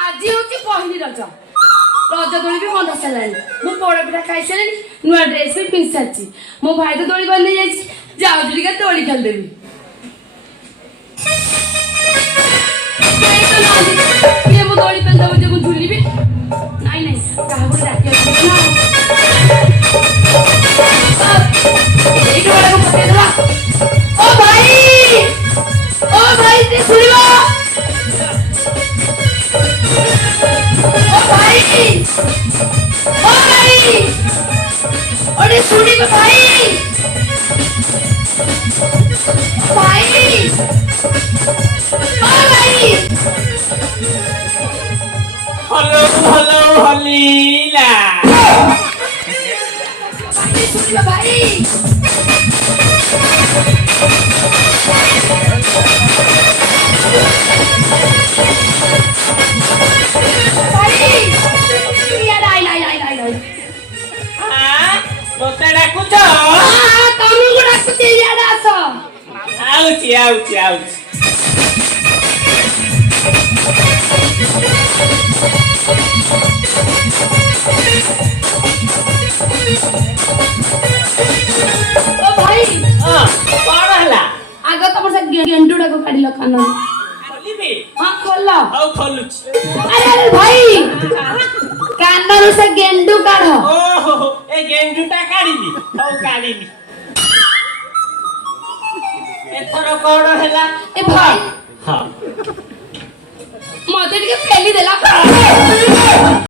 आज हूँ पहली रज रज दोली भी बंधा सारे मु पोड़पिठा खाई सारे नुआ ड्रेस भी पिंधि सारी मो भाई तो दोली बन जाऊँ दोली खेलदेवी ये मो दोली पेलदेव जो मुझे झुलिबी नाई नाई क्या डाकिया ओ भाई सुनिबा अरे सुनी को भाई भाई हेलो हेलो हलीला भाई सुनी को भाई ମୋତେ ଡାକୁଛ? ତମକୁ ଡାକୁଛି ଇଆଡେ ଆସ। ଆଉଛି। ଓ ଭାଇ କଣ ହେଲା? ଆଗ ତମର ସେ ଗେଣ୍ଡୁଟାକୁ କାଢିଲ କାନରୁ। ଖୋଲିବି? ହଁ ଖୋଲ। ହଉ ଖୋଲୁଛି। ଆରେ ଭାଇ କାନରୁ ସେ ଗେଣ୍ଡୁ କାଢ। ଓହୋ ଏ ଗେଣ୍ଡୁଟା କାଢିବି? ହଉ କାଢିବି। ଏଥର କଣ ହେଲା? ଏ ଭାଇ ହଁ ମତେ ଟିକେ ପେଲି ଦେଲା।